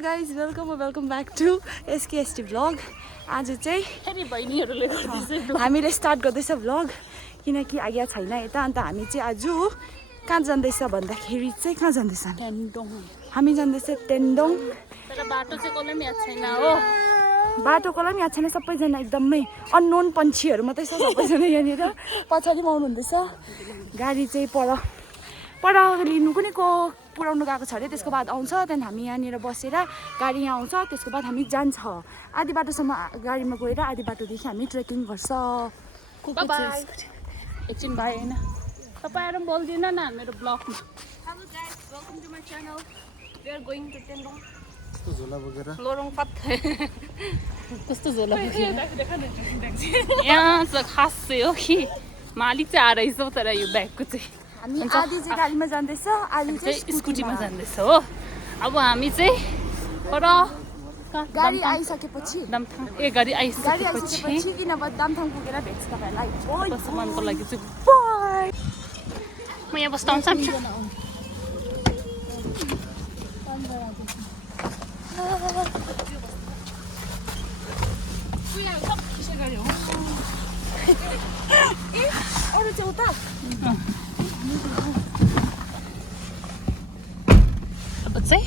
guys, welcome back to SKST vlog. आज चाहिँ हामीले स्टार्ट गर्दैछ भ्लग किनकि आज्ञा छैन यता अन्त हामी चाहिँ आज कहाँ जाँदैछ भन्दाखेरि चाहिँ कहाँ जाँदैछ टेन्डोङ हामी जाँदैछ टेन्डोङ तर बाटो चाहिँ कसलाई पनि याद छैन हो बाटो कसलाई पनि याद छैन सबैजना एकदमै अननोन पन्छीहरू मात्रै छ सबैजना यहाँनिर पछाडि आउनु हुँदैछ गाडी चाहिँ पर लिनुको नि को पुऱ्याउनु गएको छ अरे त्यसको बाद आउँछ त्यहाँदेखि हामी यहाँनिर बसेर गाडी यहाँ आउँछ त्यसको बाद हामी जान्छ आधी बाटोसम्म गाडीमा गएर आधी बाटोदेखि हामी ट्रेकिङ गर्छ एकछिन भाइ होइन तपाईँहरू पनि बोल्दिन न मेरो ब्लगमा hello guys welcome to my channel we are going to Tendong कस्तो झोला बोकेर लोरङ पत कस्तो झोला बोकेर यहाँ चाहिँ खास चाहिँ हो कि मालिक चाहिँ आएर तर यो ब्यागको चाहिँ हामी आधी चाहिँ गाडीमा जाँदैछ आधी चाहिँ स्कुटीमा जाँदैछ हो अब हामी चाहिँ पर गाडी आइसकेपछि दामथाङ गाडी आइसकेपछि किनभने दामथाङ पुगेर भेट्छ तपाईँहरूलाई सामानको लागि चाहिँ म यहाँ बस्दा आउँछ नि अरू चाहिँ उता अब चाहिँ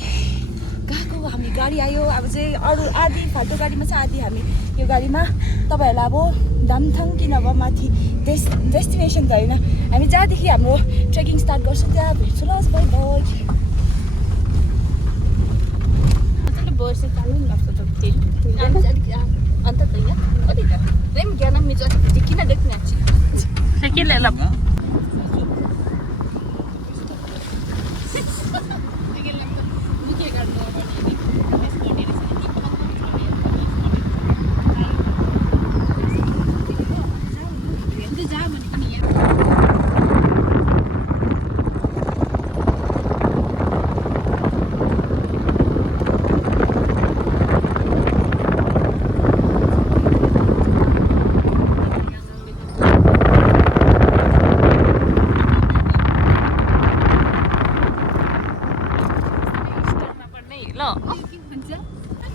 गएको हामी गाडी आयो अब चाहिँ अरू आधी फाल्टो गाडीमा छ आधी हामी यो गाडीमा तपाईँहरूलाई अब दामथाङ कि नभए माथि डेस्टिनेसन त होइन हामी जहाँदेखि हाम्रो ट्रेकिङ स्टार्ट गर्छौँ त्यहाँ भेट्छु ल बाई बाई वर्ष चालू लाग्छ त अन्त त यहाँ कति त प्रेम ज्ञान मिचो किन देख्न के ल्याला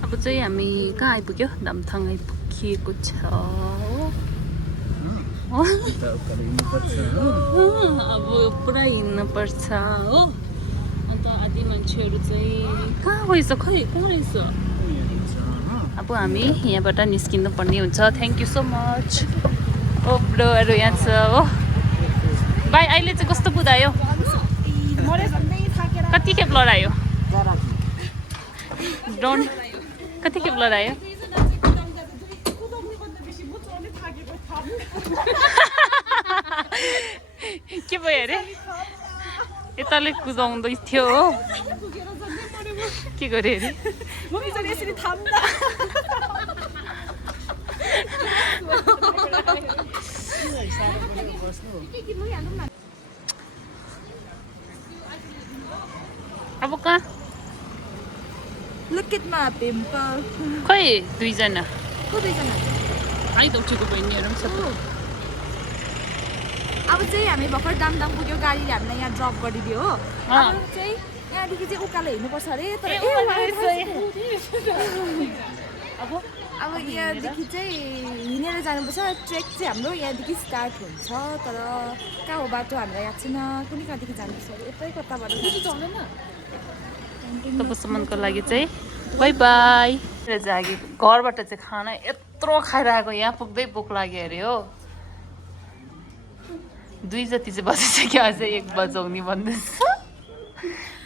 अब चाहिँ हामी कहाँ आइपुग्यो दामथाङ आइपुगिएको छ अब पुरा हिँड्नुपर्छ हो अन्त आधी मान्छेहरू चाहिँ कहाँ गएछ खै कहाँ रहेछ अब हामी यहाँबाट निस्किनु पर्ने हुन्छ थ्याङ्क यू सो मच ओ ब्रोहरू यहाँ छ हो भाइ अहिले चाहिँ कस्तो बुझायो कति खेप लडायो ड्रोन कति खेप लडायो के भयो अरे यताले कुदाउँदै थियो हो के गर्यो अरे अब कहाँ Look at my pimple. खै दुईजना को दुईजना आइ त उठेको बहिनीहरू पनि छ अब चाहिँ हामी भर्खर दामथाङ पुग्यो गाडीले हामीलाई यहाँ ड्रप गरिदियो हो अब चाहिँ यहाँदेखि चाहिँ उकालो हिँड्नुपर्छ अरे तर अब यहाँदेखि चाहिँ हिँडेर जानुपर्छ ट्रेक चाहिँ हाम्रो यहाँदेखि स्टार्ट हुन्छ तर कहाँ हो बाटो हामीलाई याद छैन कुनै कहाँदेखि जानुपर्छ अरे यतै कताबाट चल्दैन तबसम्मको लागि चाहिँ बाई बाई जागे घरबाट चाहिँ खाना यत्रो खाएर आएको यहाँ पुग्दै भोक लाग्यो अरे हो 2 जति चाहिँ बजिसक्यो अझै 1 बजाउने भन्दैछ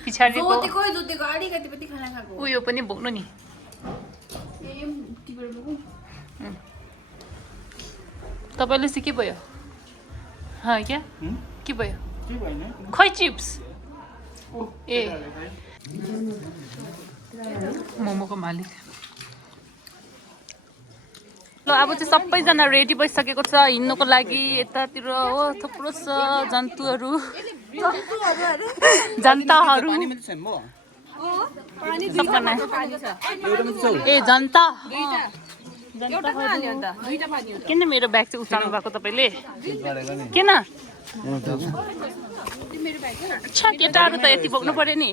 पछाडिको उयो पनि बोक्नु नि तपाईँले चाहिँ के भयो क्या के भयो खै चिप्स ए मोमोको मालिक ल अब चाहिँ सबैजना रेडी भइसकेको छ हिँड्नुको लागि यतातिर हो थुप्रो छ जन्तुहरू जनताहरू सबजना ए जनता किन मेरो ब्याग चाहिँ उचाल्नु भएको तपाईँले किन अच्छा केटाहरू त यति बोक्नु पर्यो नि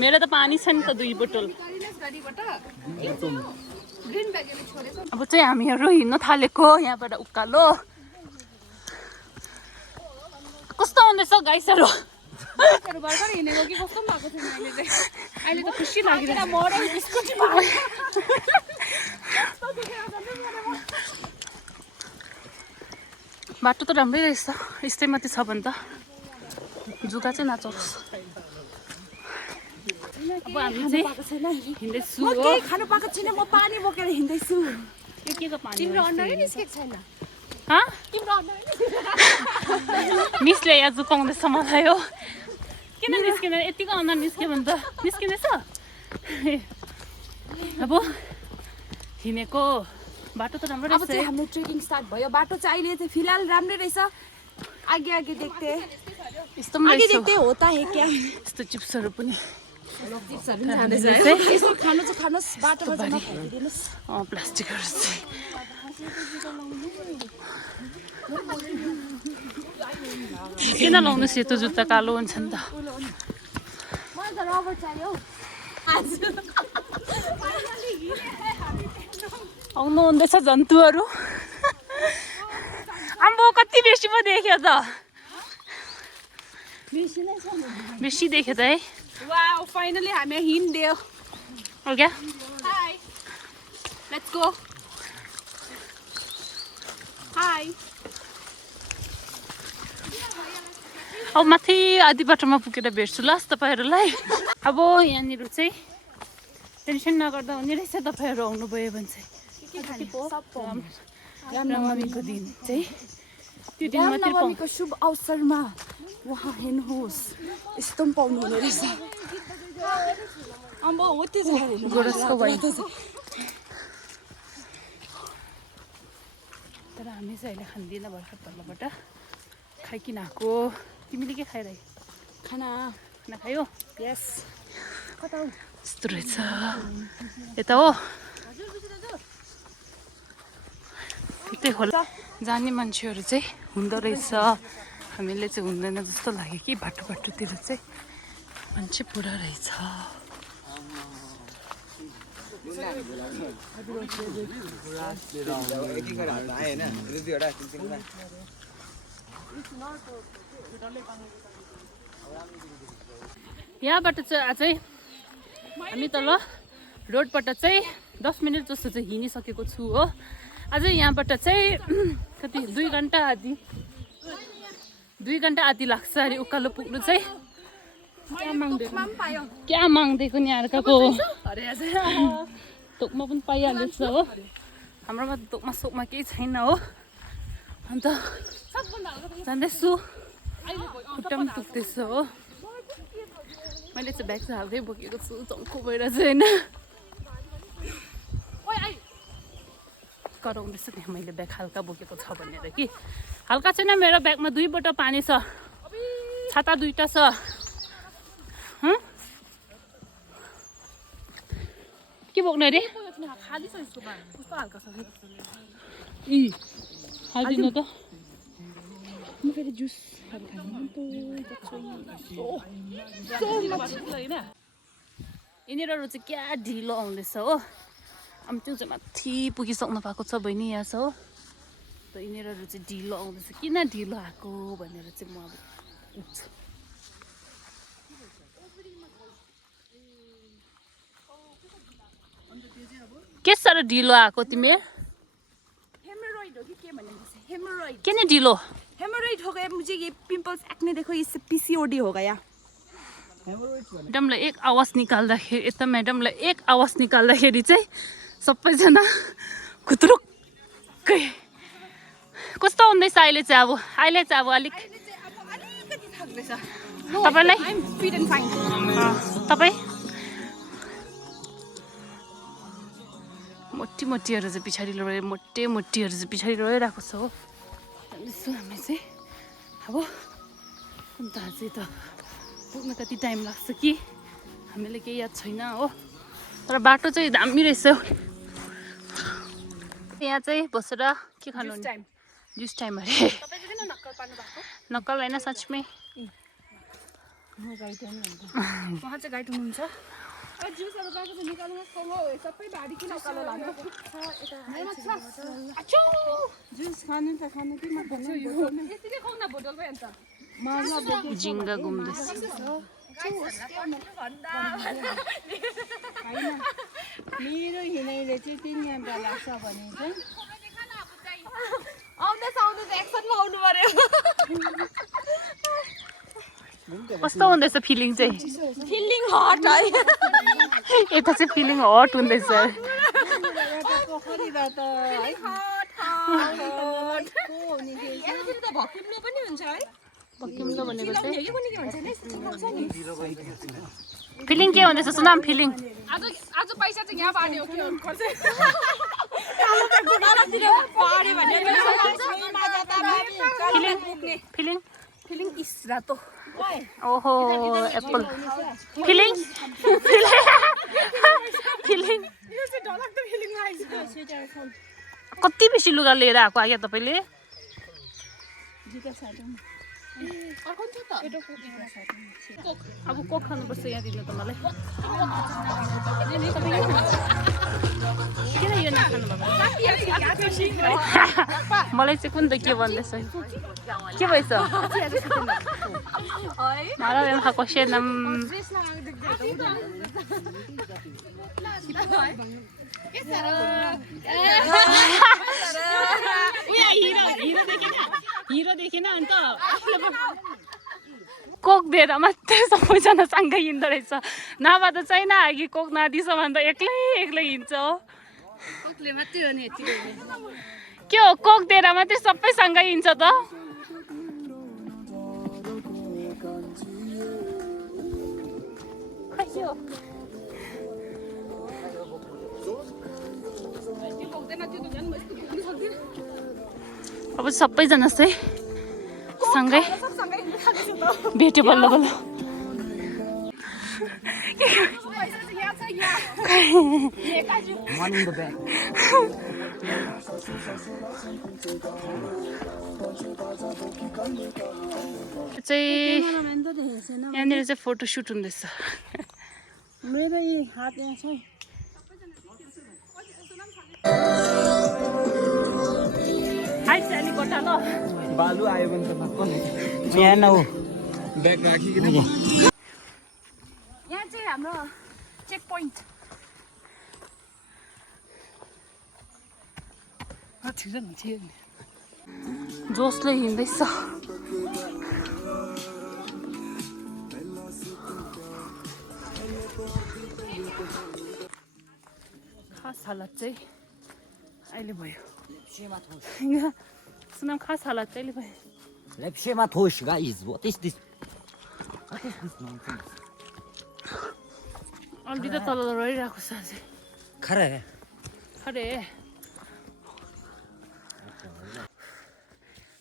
मेरो त पानी छ नि त 2 बोतल अब चाहिँ हामीहरू हिँड्न थालेको यहाँबाट उकालो कस्तो हुँदैछ गाइसहरू भर्खर हिँडेको कि कस्तो भएको छैन अहिले त खुसी लागिरहेको बाटो त राम्रै रहेछ यस्तै मात्रै छ भने त जुगा चाहिँ नचोस् अब हामी चाहिँ हिँड्दैछु म केही खानु पाएको छैन म पानी बोकेर हिँड्दैछु यो के को पानी तिम्रो अनुहारै निस्केको छैन तिम्रो मिसले यहाँ जुकाउँदैछ मलाई हो किन निस्किँदैन यतिको अनुहार निस्क्यो भने त निस्किँदैछ अब हिँडेको बाटो त राम्रो अब रहेछ चाहिँ हाम्रो ट्रेकिङ स्टार्ट भयो बाटो चाहिँ अहिले चाहिँ फिलहाल राम्रै रहेछ आगे आगे देख्थे यस्तो पनि आगे रहेछ देख्थे होता है क्या यस्तो चिप्सहरू पनि यसो खानु चाहिँ खानुहोस् बाटोमा चाहिँ नफालिदिनुहोस् प्लास्टिकहरू चाहिँ किन लाउनु सेतो जुत्ता कालो हुन्छ नि त मलाई त रबर चाहियो आउनु हुँदैछ जन्तुहरू आम्बो कति बेसी पो देख्यो त बेसी देख्यो त है वाउ फाइनली हामी हिँड्यो हो क्या हाई लेट्स गो हाई अब माथि आधी बाटोमा पुगेर भेट्छु ल तपाईँहरूलाई अब यहाँनिर चाहिँ टेन्सन नगर्दा हुने रहेछ तपाईँहरू आउनुभयो भने चाहिँ रामनवमीको दिन चाहिँ त्यो दिन मात्रै रामनवमीको शुभ अवसरमा वहाँ हेर्नुहोस् यस्तो पनि पाउनु हुने रहेछ अम्बो हो त्यो जग्गा हेर्नु गोरसको भयो तर हामी चाहिँ अहिले खाँदिनँ भर्खर तल्लोबाट खाइकिन आएको तिमीले के खाइरह्यो खाना खाना खायो यस कता हो यस्तो रहेछ यता हो त्यही होला जाने मान्छेहरू चाहिँ हुँदो रहेछ हामीले चाहिँ हुँदैन जस्तो लाग्यो कि बाटो बाटोतिर चाहिँ मान्छे पुरा रहेछ यहाँबाट चाहिँ अझै हामी तल रोडबाट चाहिँ 10 मिनट जस्तो चाहिँ हिँडिसकेको छु हो अझै यहाँबाट चाहिँ कति 2 घन्टा आदि लाग्छ अरे उकालो पुग्नु चाहिँ क्या माग्दैको नि अर्काको तोकमा पनि पाइहाल्छ हो हाम्रोमा त तोकमा सोकमा केही छैन हो अन्त जाँदैछु खुट्टा पनि दुख्दैछ हो मैले चाहिँ ब्याग चाहिँ हाल्दै बोकेको छु चङ्खो भएर चाहिँ होइन कराउँदैछ त्यहाँ मैले ब्याग हल्का बोकेको छ भनेर कि हल्का छैन मेरो ब्यागमा 2 बोतल पानी छ छाता 2टा छ के बोक्नु अरे हालिदिनु त म फेरि जुस यिनीहरू चाहिँ क्या ढिलो आउँदैछ हो अनि त्यो चाहिँ माथि पुगिसक्नु भएको छ बहिनी यहाँ छ हो त यिनीहरू चाहिँ ढिलो आउँदैछ किन ढिलो आएको भनेर चाहिँ म अब उठ्छु के साह्रो ढिलो आएको तिमी हेमोरोइड हो कि के भन्ने हेमोरोइड किन ढिलो हेमोरोइड हो गया मुझे ये पिंपल्स एक्ने देखो इससे पीसीओडी हो गया म्याडमलाई एक आवाज निकाल्दाखेरि यता म्याडमलाई एक आवाज निकाल्दाखेरि चाहिँ सबैजना खुत्रुक्कै कस्तो हुँदैछ अहिले चाहिँ अब अलिक तपाईँलाई तपाईँ मोटीहरू चाहिँ पछाडि रह्यो मोटीहरू चाहिँ पछाडि रहिरहेको छ हो यसो हामी चाहिँ अब अन्त चाहिँ त पुग्न कति टाइम लाग्छ कि हामीले केही याद छैन हो तर बाटो चाहिँ दामी रहेछ यहाँ चाहिँ बसेर के खानु जुस टाइम अरे नक्कल होइन सचमै उहाँ चाहिँ गाइड हुनुहुन्छ जुसहरू गएको छ निकाल्नुहोस् सबै भाडी किन उकालो लाग्यो जुस खानु त खानु कि म यसरी खाउँ न बोतलमै अन्त झिङ्गा घुम्दैछ मेरो हिँडाइले चाहिँ 3 घन्टा लाग्छ भने चाहिँ आउँदैछ एक्सनमा आउनु पर्यो कस्तो हुँदैछ फिलिङ चाहिँ फिलिङ हट है यता चाहिँ फिलिङ हट हुँदैछ पोखरीबाट है भक्किम्लो पनि हुन्छ है भक्किम्लो भनेको चाहिँ यो पनि के भन्छ नि फिलिङ के हुँदैछ सुनाम फिलिङ आज पैसा चाहिँ यहाँ बाँड्यो के खर्च फिलिङ फिलिङ इस रातो ओहो एप्पल फिलिङ फिलिङ कति बेसी लुगा लिएर आएको आयो तपाईँले अब कोक खानुपर्छ यहाँ दिनु त मलाई किन यो नखानु भएको मलाई चाहिँ कुन त के भन्दैछ के भएछ मलाई खाएको सेनम हिरो देखेन अन्त कोक दिएर मात्रै सबैजना सँगै हिँड्दो रहेछ नभए त छैन अघि कोक नदिछ भने त एक्लै हिँड्छ के हो कोक दिएर मात्रै सबै सँगै हिँड्छ त अब सबैजना चाहिँ सँगै भेट्यो बल्ल बल्ल यहाँनिर चाहिँ फोटोसुट हुँदैछ मेरो यी हात यहाँ छ बालु आयो भने त यहाँ न हो ब्याग राखिकन यहाँ चाहिँ हाम्रो चेक पोइन्ट जोसले हिँड्दैछ खास हालत चाहिँ अहिले भयो सुनाम खास हालत चाहिँ अहिले भयो Lepszyma tuś, guys. What is this? What is this nonsense? Already त तल रहिरहेको छ अझै खरे खरे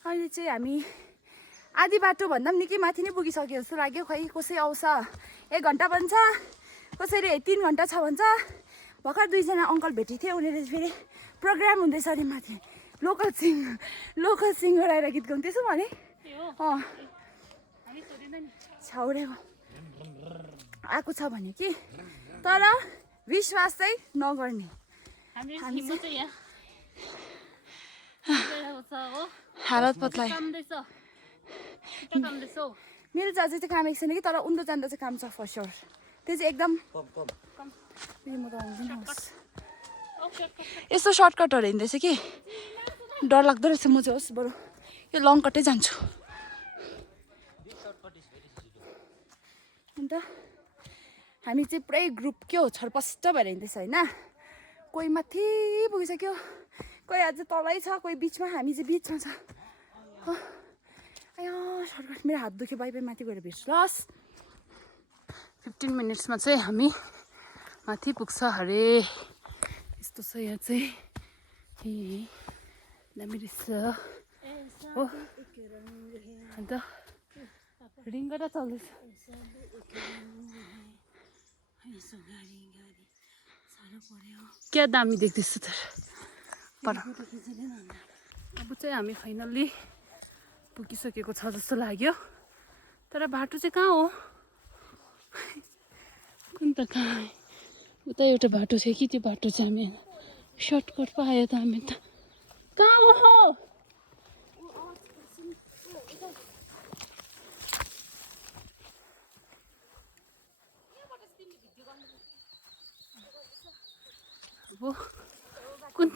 अहिले चाहिँ हामी आधी बाटो भन्दा पनि निकै माथि नै पुगिसक्यो जस्तो लाग्यो खै कसै आउँछ 1 घन्टा भन्छ कसैले 3 घन्टा छ भन्छ भर्खर 2 जना अङ्कल भेटेको थिए उनीहरूले फेरि प्रोग्राम हुँदैछ अरे माथि लोकल सिङ्गर आएर गीत गाउँदै त्यसो भने छाउरेको आएको छ भने कि तर विश्वास चाहिँ नगर्ने हालत पत्ला मेरो जाजु चाहिँ काम छैन कि तर उन्दो जाँदा चाहिँ काम छ फर स्योर त्यो चाहिँ एकदम म त आउँदैन यस्तो सर्टकटहरू हिँड्दैछ कि डर लाग्दो रहेछ म चाहिँ होस् बरु यो लङ कटै जान्छु अन्त हामी चाहिँ पुरै ग्रुप के हो छरपष्ट भएर हिँड्दैछ होइन कोही माथि पुगिसक्यो कोही अझ तलै छ कोही बिचमा हामी चाहिँ बिचमा छ आया सर्टकट मेरो हात दुख्यो बाई माथि गएर भेट्छु लस 15 मिनट्समा चाहिँ हामी माथि पुग्छ अरे यस्तो छ यहाँ चाहिँ दामी रहेछ हो अन्त रिङ्गटा चल्दैछ क्या दामी देख्दैछ तर पर अब चाहिँ हामी फाइनल्ली पुगिसकेको छ जस्तो लाग्यो तर बाटो चाहिँ कहाँ हो कुन त कहाँ उता एउटा बाटो थियो कि त्यो बाटो चाहिँ हामी सर्टकट पायो त हामी त कहाँ हो कुन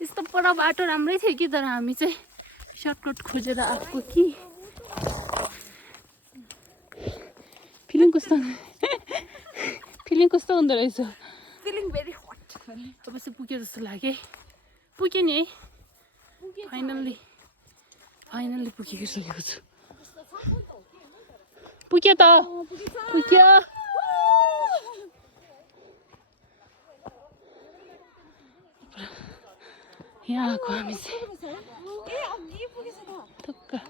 यस्तो पर बाटो राम्रै थियो कि तर हामी चाहिँ सर्टकट खोजेर आएको कि फिलिङ कस्तो हुँदो रहेछ फिलिङ भेरी हट अब चाहिँ पुग्यो जस्तो लाग्यो पुग्यो नि है फाइनल्ली पुगिसकेको छु पुग्यो त पुग्यो यहाँ आएको हामी चाहिँ थुक्क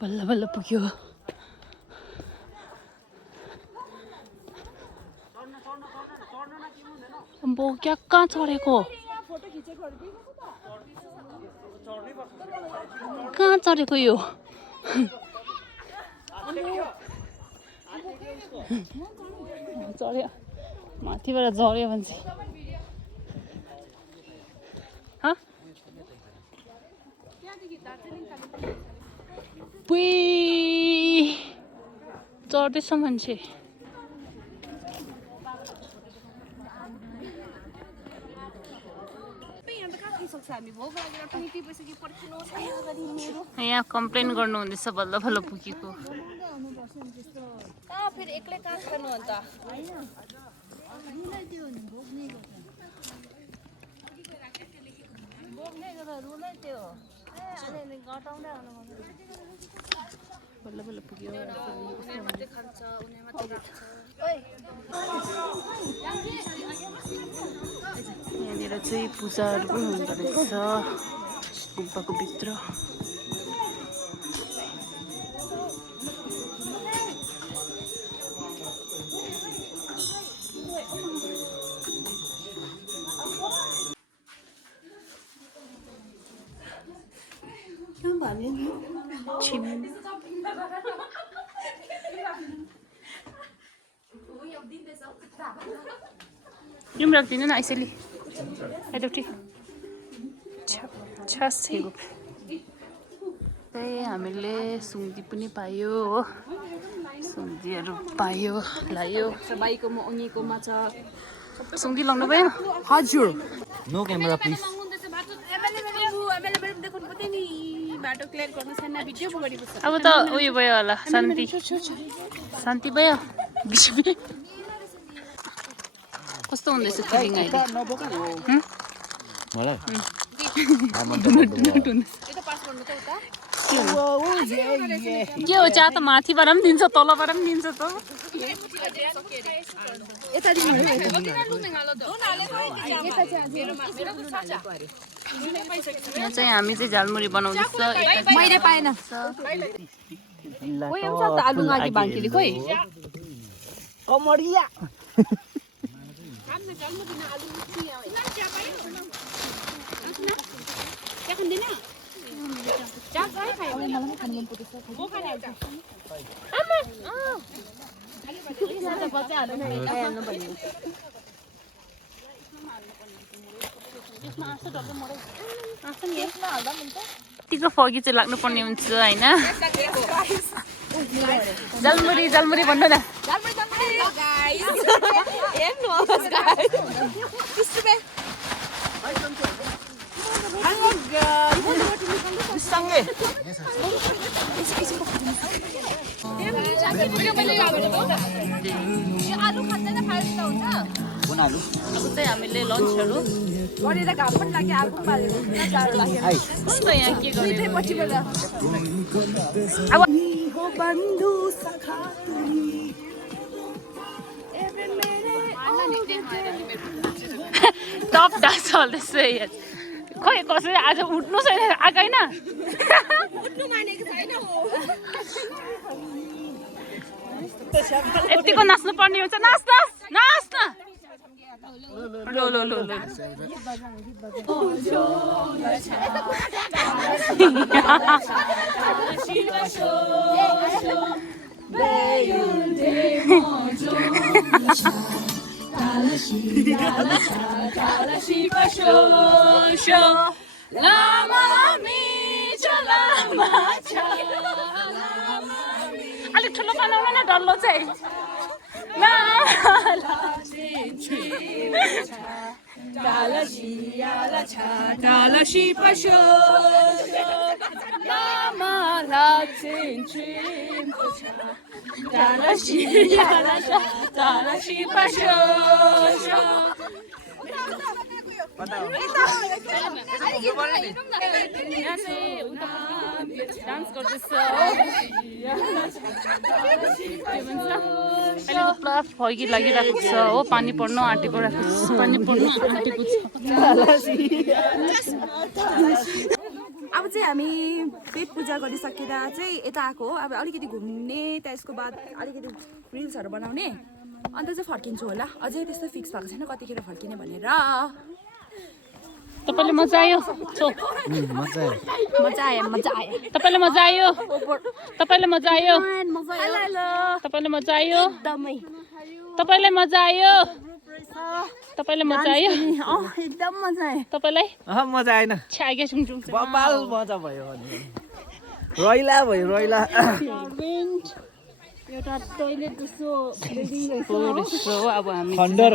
बल्ल बल्ल पुग्यो अब कहाँ चढेको कहाँ चढेको यो चढ्यो माथिबाट झऱ्यो भन्छ चढ्दैछ मान्छे यहाँ कम्प्लेन गर्नु हुँदैछ बल्ल बल्ल पुगेको फेरि एक्लै कहाँ खानु अन्त बल्ल बल्ल पुग्यो यहाँनिर चाहिँ पूजाहरू पनि हुँदो रहेछ गुम्पाको भित्र Yung raktino na isali. Ito ti. Chas थियो. हामीले सुङ्दी पनि पायो हो सुङ्दीहरू पायो लायो सबैको मङेको माछा सुङ्दी लाउनु भयो हजुर नो क्यामेरा प्लिज बाटो क्लियर गर्नु छैन भिडियो गरेको छ अब त उयो भयो होला शान्ति शान्ति भयो कस्तो हुँदैछ फिलिङ अहिले मलाई के हो चिया त माथिबाट पनि दिन्छ तलबाट पनि दिन्छ त यहाँ चाहिँ हामी चाहिँ झालमुरी बनाउँदैछ मैले पाएन आलु गाकी बाङ्कीले खोइ कमरिया यतिको फगी चाहिँ लाग्नु पर्ने हुन्छ होइन झालमुरी झालमुरी भन्नु न अब चाहिँ हामीले लन्चहरू गरेर घाम पनि लाग्यो आगो पनि बालेको जाडो लाग्यो कस्तो यहाँ के गरेर अब हो बन्धु सखा टप डान्स चल्दैछ यहाँ खोइ कसरी आज उठ्नु छैन आएको होइन यतिको नाच्नु पर्ने हुन्छ नाच नाच नाच न लो लो लो लो अलिक ठुलो बनाउन न डल्लो चाहिँ यहाँ चाहिँ उता डान्स गर्दैछ अहिले त पुरा फगी लागिरहेको छ हो पानी पर्न आँटेको पानी पर्न आँटेको छ अब चाहिँ हामी पेट पूजा गरिसकेर चाहिँ यता आएको हो अब अलिकति घुम्ने त्यसको बाद अलिकति रिल्सहरू बनाउने अन्त चाहिँ फर्किन्छु होला अझै त्यस्तो फिक्स भएको छैन कतिखेर फर्किने भनेर तपाईँले मजा आयो मजा आयो तपाईँले मजा आयो तपाईँले मजा आयो तपाईँले मजा आयो एकदमै तपाईँले मजा आयो तपाईँले मजा आयो एकदम मजा आयो तपाईँलाई मजा आएन छ्यागे छुङछुङ बबाल मजा भयो रैला भयो रैला एउटा टोइलेट जस्तो हो अब हामी खण्डर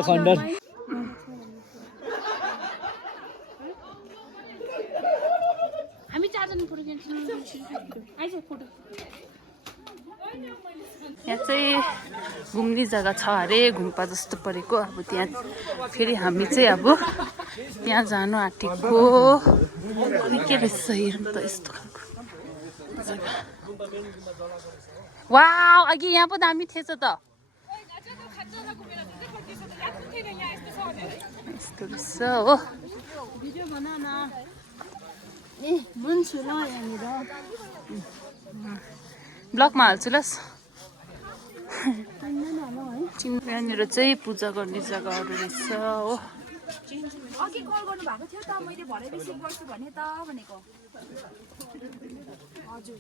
हामी चारजना फोटो खिच्छौँ आइज फोटो यहाँ चाहिँ घुम्ने जग्गा छ अरे घुम्पा जस्तो परेको अब त्यहाँ फेरि हामी चाहिँ अब त्यहाँ जानु आँटेको के रहेछ हेरौँ त यस्तो खालको जग्गा वाउ अघि यहाँ पो दामी थिएछ त यस्तो रहेछ हो ब्लगमा हाल्छु लस यहाँनिर चाहिँ पूजा गर्ने जग्गाहरू रहेछ हो अघि कल गर्नु भएको थियो त मैले भरे रिसिभ गर्छु भने त भनेको हजुर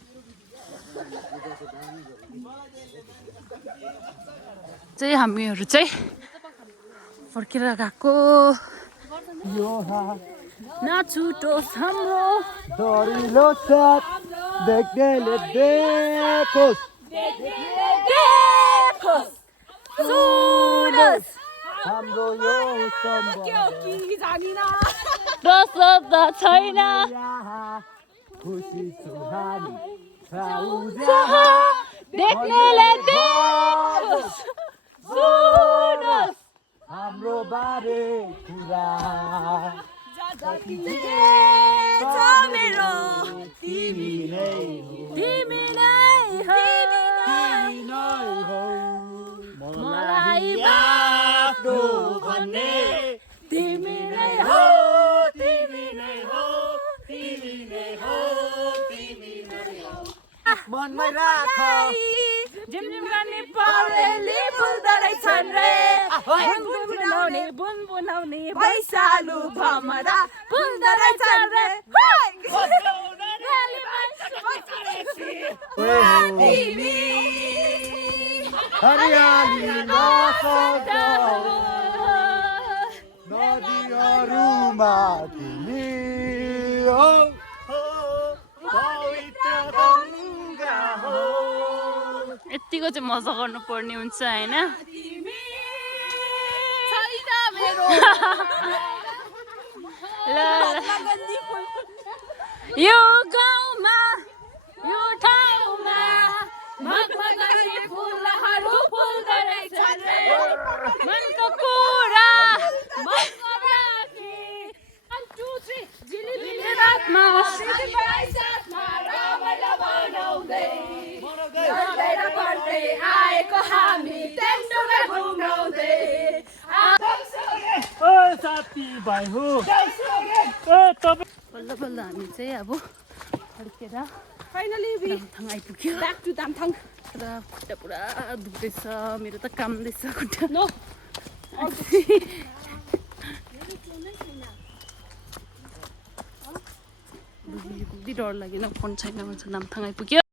चाहिँ हामीहरू चाहिँ फर्केर गएको नछुटोस् हाम्रो सरिलो साथ देख्नेले देखोस् सुनोस् हाम्रो यो सम्बन्ध प्रशब्द छैन खुसी छु हामी देख्नेले देखोस् सुनोस् हाम्रो बारे कुरा मेरो तिमी नै हो मलाई आफ्नो भन्ने तिमी नै हो मनमै राख झिमझिम गर्ने परेली फुल्दो रहेछन् रे बुनबुनाउने बुनबुनाउने भैसालु भमरा फुल्दो रहेछन् रे हरियाली नदीहरूमा तिमी हो पवित्र गङ्गा हो यतिको चाहिँ मजा गर्नु पर्ने हुन्छ होइन यो गाउँमा यो ठाउँमा मखमली फुलहरू फुल्दो रहेछन् रे मनको कुरा मनमा राखी 1 2 3 झिलिमिली रातमा रमाइलो बनाउँदै बढेर बढ्दै आएको हामी टेन्डोङमा घुमाउँदै ओ साथी भाइ हो बल्ल बल्ल हामी चाहिँ अब फर्केर फाइनली दामथाङ आइपुग्यो ब्याक टु दामथाङ र खुट्टा पुरा दुख्दैछ मेरो त काम्दैछ खुट्टा कति डर लागेन फोन छैन भन्छ नामथाङ आइपुग्यो